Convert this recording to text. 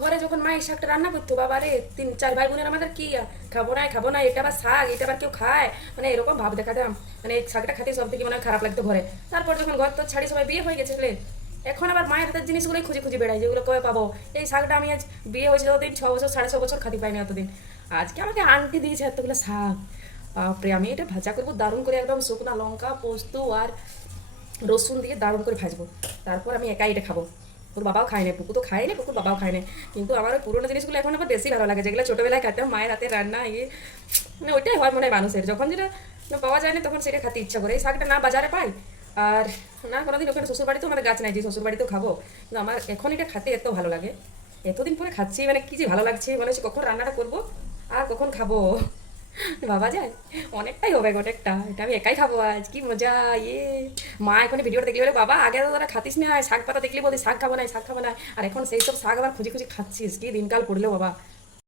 ঘরে যখন মা এই শাকটা রান্না করতো, বাবা রে, 3-4 ভাই বোনের আমাদের কি খাবো না খাবো না, এটা আবার শাক, এটা আবার কেউ খায়, মানে এরকম ভাব দেখাতাম। মানে এই শাকটা খেতে সব থেকে মানে খারাপ লাগতো ঘরে। তারপর যখন ঘর তো ছাড়ি সবাই বিয়ে হয়ে গেছে, এখন আবার মায়ের হাতের জিনিসগুলোই খুঁজে খুঁজে বেড়াই, যেগুলো কবে পাবো। এই শাকটা আমি আজ বিয়ে হয়েছে যতদিন, 6 বছর 6.5 বছর খাতে পাইনি এতদিন। আজকে আমাকে আন্টি দিয়েছে এতগুলো শাক। বাপরে, আমি এটা ভাজা করবো দারুণ করে, একদম শুকনা লঙ্কা পোস্ত আর রসুন দিয়ে দারুণ করে ভাজবো। তারপর আমি একাই এটা খাবো। ওর বাবাও খায় না, পুকু তো খায় না, পুকুর বাবাও খায় না। কিন্তু আমার ওই পুরোনো জিনিসগুলো এখন আবার বেশি ভালো লাগে, যেগুলো ছোটোবেলায় খেতাম মায়ের হাতে রান্না, মানে ওইটাই হয় মনে হয় মানুষের, যখন যেটা পাওয়া যায় না তখন সেটা খেতে ইচ্ছা করে। এই শাকটা না বাজারে পাই, আর না কোনোদিন ওখানে শ্বশুরবাড়িতেও আমাদের গাছ নাই যে শ্বশুরবাড়িতেও খাবো, কিন্তু আমার এখন এটা খেতে এত ভালো লাগে। এতদিন পরে খাচ্ছি, মানে কি যে ভালো লাগছে, মনে হচ্ছে কখন রান্নাটা করবো আর কখন খাবো। বাবা যায়, অনেকটাই হবে, অনেকটা। এটা আমি একাই খাবো আজ, কি মজা। ইয়ে, মা এখন ভিডিওটা দেখলে বলে, বাবা আগে তো তোরা খাতিস না, শাক পাতা দেখলে বলতে শাক খাবো না, শাক খাবো না, আর এখন সেই সব শাক আবার খুঁজে খুঁজে খাচ্ছিস, কি দিনকাল পড়লো বাবা।